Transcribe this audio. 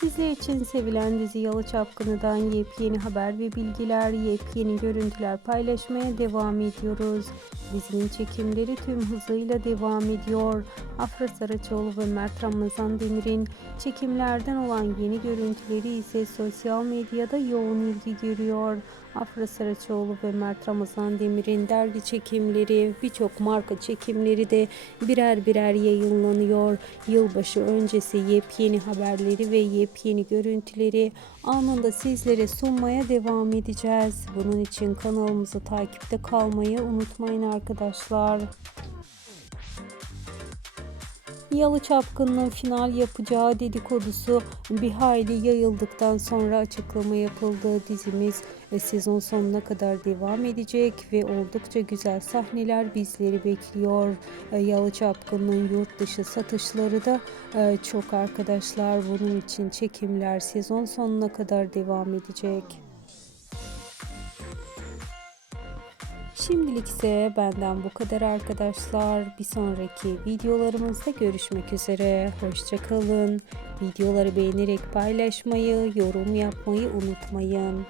Sizler için sevilen dizi Yalı Çapkını'dan yepyeni haber ve bilgiler, yepyeni görüntüler paylaşmaya devam ediyoruz. Dizinin çekimleri tüm hızıyla devam ediyor. Afra Saraçoğlu ve Mert Ramazan Demir'in çekimlerden olan yeni görüntüleri ise sosyal medyada yoğun ilgi görüyor. Afra Saraçoğlu ve Mert Ramazan Demir'in dergi çekimleri, birçok marka çekimleri de birer birer yayınlanıyor. Yılbaşı öncesi yepyeni haberleri ve yepyeni görüntüleri anında sizlere sunmaya devam edeceğiz. Bunun için kanalımızı takipte kalmayı unutmayın arkadaşlar. Yalı Çapkın'ın final yapacağı dedikodusu bir hayli yayıldıktan sonra açıklama yapıldı. Dizimiz e, sezon sonuna kadar devam edecek ve oldukça güzel sahneler bizleri bekliyor. E, Yalı Çapkın'ın yurt dışı satışları da e, çok arkadaşlar. Bunun için çekimler sezon sonuna kadar devam edecek. Şimdilik ise benden bu kadar arkadaşlar. Bir sonraki videolarımızda görüşmek üzere. Hoşçakalın. Videoları beğenerek paylaşmayı, yorum yapmayı unutmayın.